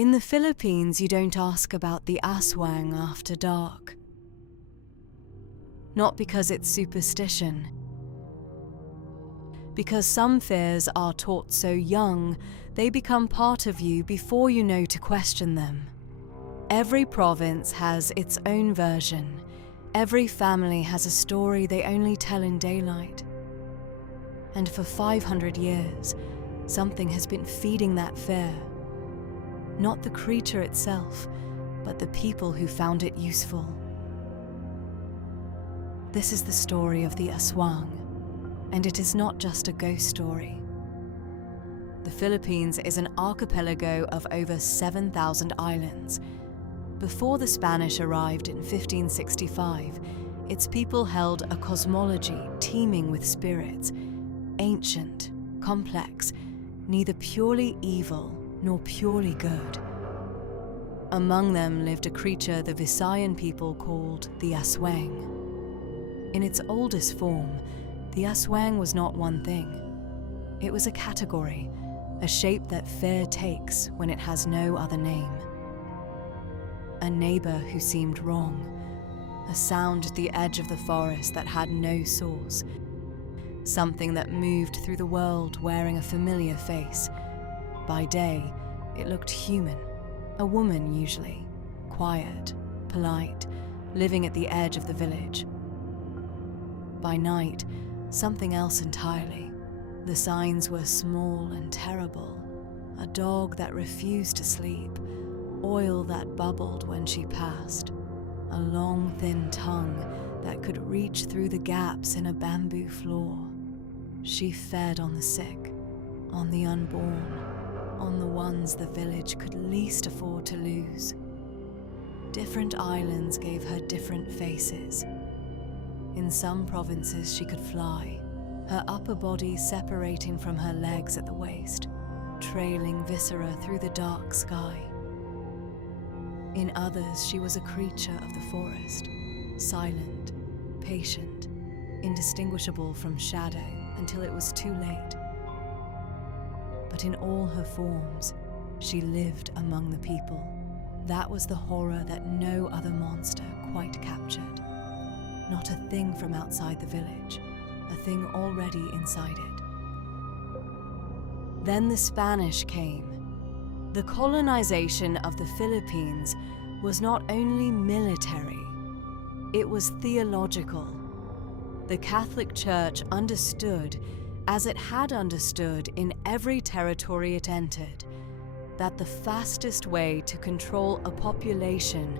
In the Philippines, you don't ask about the Aswang after dark. Not because it's superstition. Because some fears are taught so young, they become part of you before you know to question them. Every province has its own version. Every family has a story they only tell in daylight. And for 500 years, something has been feeding that fear. Not the creature itself, but the people who found it useful. This is the story of the Aswang, and it is not just a ghost story. The Philippines is an archipelago of over 7,000 islands. Before the Spanish arrived in 1565, its people held a cosmology teeming with spirits, ancient, complex, neither purely evil nor purely good. Among them lived a creature the Visayan people called the Aswang. In its oldest form, the Aswang was not one thing. It was a category, a shape that fear takes when it has no other name. A neighbor who seemed wrong, a sound at the edge of the forest that had no source, something that moved through the world wearing a familiar face. By day, it looked human, a woman usually, quiet, polite, living at the edge of the village. By night, something else entirely. The signs were small and terrible, a dog that refused to sleep, oil that bubbled when she passed, a long thin tongue that could reach through the gaps in a bamboo floor. She fed on the sick, on the unborn, on the ones the village could least afford to lose. Different islands gave her different faces. In some provinces she could fly, her upper body separating from her legs at the waist, trailing viscera through the dark sky. In others she was a creature of the forest, silent, patient, indistinguishable from shadow until it was too late. But in all her forms, she lived among the people. That was the horror that no other monster quite captured. Not a thing from outside the village, a thing already inside it. Then the Spanish came. The colonization of the Philippines was not only military, it was theological. The Catholic Church understood, as it had understood in every territory it entered, that the fastest way to control a population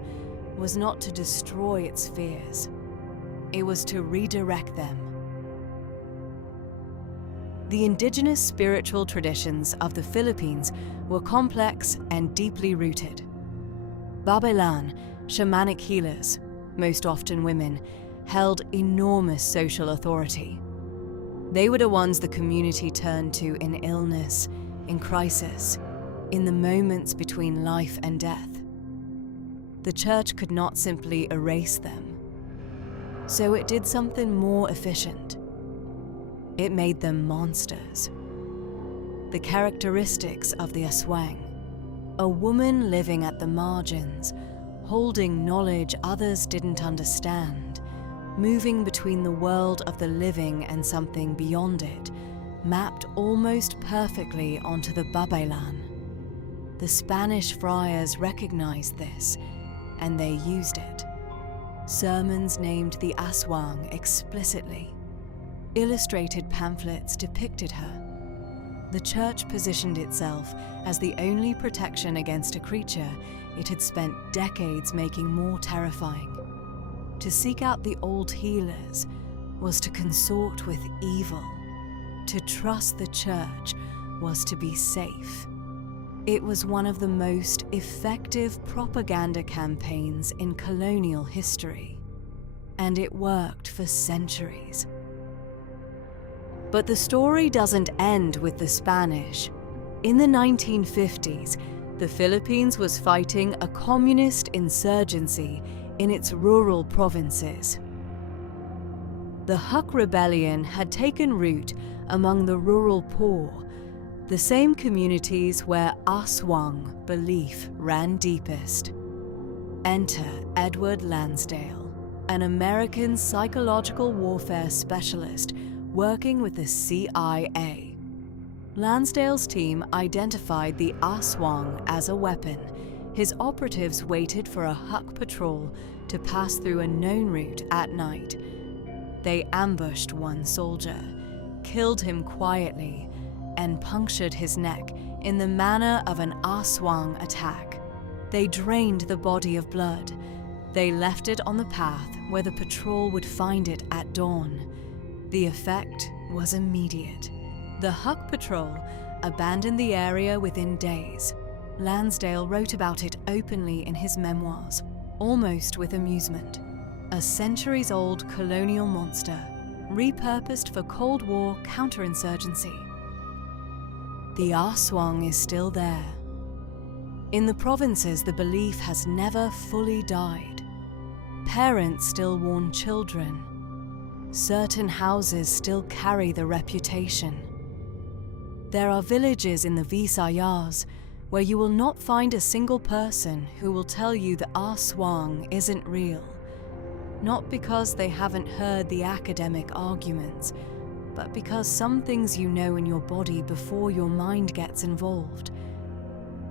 was not to destroy its fears. It was to redirect them. The indigenous spiritual traditions of the Philippines were complex and deeply rooted. Babaylan, shamanic healers, most often women, held enormous social authority. They were the ones the community turned to in illness, in crisis, in the moments between life and death. The church could not simply erase them. So it did something more efficient. It made them monsters. The characteristics of the Aswang: a woman living at the margins, holding knowledge others didn't understand, moving between the world of the living and something beyond it, mapped almost perfectly onto the Babaylan. The Spanish friars recognized this, and they used it. Sermons named the Aswang explicitly. Illustrated pamphlets depicted her. The church positioned itself as the only protection against a creature it had spent decades making more terrifying. To seek out the old healers was to consort with evil. To trust the church was to be safe. It was one of the most effective propaganda campaigns in colonial history, and it worked for centuries. But the story doesn't end with the Spanish. In the 1950s, the Philippines was fighting a communist insurgency in its rural provinces. The Huk Rebellion had taken root among the rural poor. The same communities where Aswang belief ran deepest. Enter Edward Lansdale, an American psychological warfare specialist working with the CIA. Lansdale's team identified the Aswang as a weapon. His operatives waited for a Huk patrol to pass through a known route at night. They ambushed one soldier, killed him quietly, and punctured his neck in the manner of an Aswang attack. They drained the body of blood. They left it on the path where the patrol would find it at dawn. The effect was immediate. The Huk patrol abandoned the area within days. Lansdale wrote about it openly in his memoirs, almost with amusement. A centuries-old colonial monster, repurposed for Cold War counterinsurgency. The Aswang is still there. In the provinces, the belief has never fully died. Parents still warn children. Certain houses still carry the reputation. There are villages in the Visayas where you will not find a single person who will tell you the Aswang isn't real. Not because they haven't heard the academic arguments, but because some things you know in your body before your mind gets involved.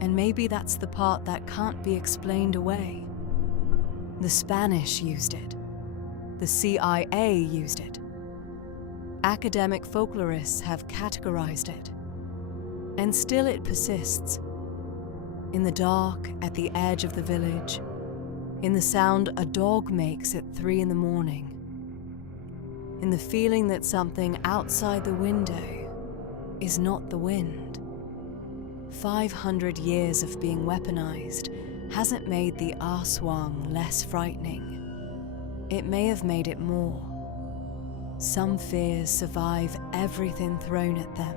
And maybe that's the part that can't be explained away. The Spanish used it. The CIA used it. Academic folklorists have categorized it. And still it persists. In the dark, at the edge of the village, in the sound a dog makes at 3 a.m, in the feeling that something outside the window is not the wind. 500 years of being weaponized hasn't made the Aswang less frightening. It may have made it more. Some fears survive everything thrown at them.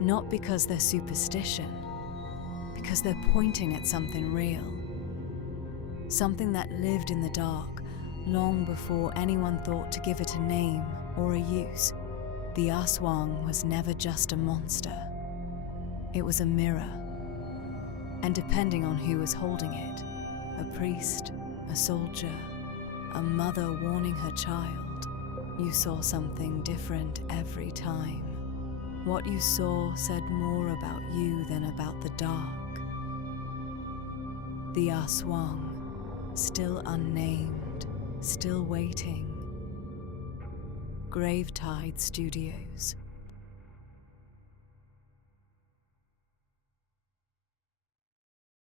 Not because they're superstition, because they're pointing at something real. Something that lived in the dark long before anyone thought to give it a name or a use. The Aswang was never just a monster. It was a mirror. And depending on who was holding it, a priest, a soldier, a mother warning her child, you saw something different every time. What you saw said more about you than about the dark. The Aswang, still unnamed, still waiting. Gravetide Studios.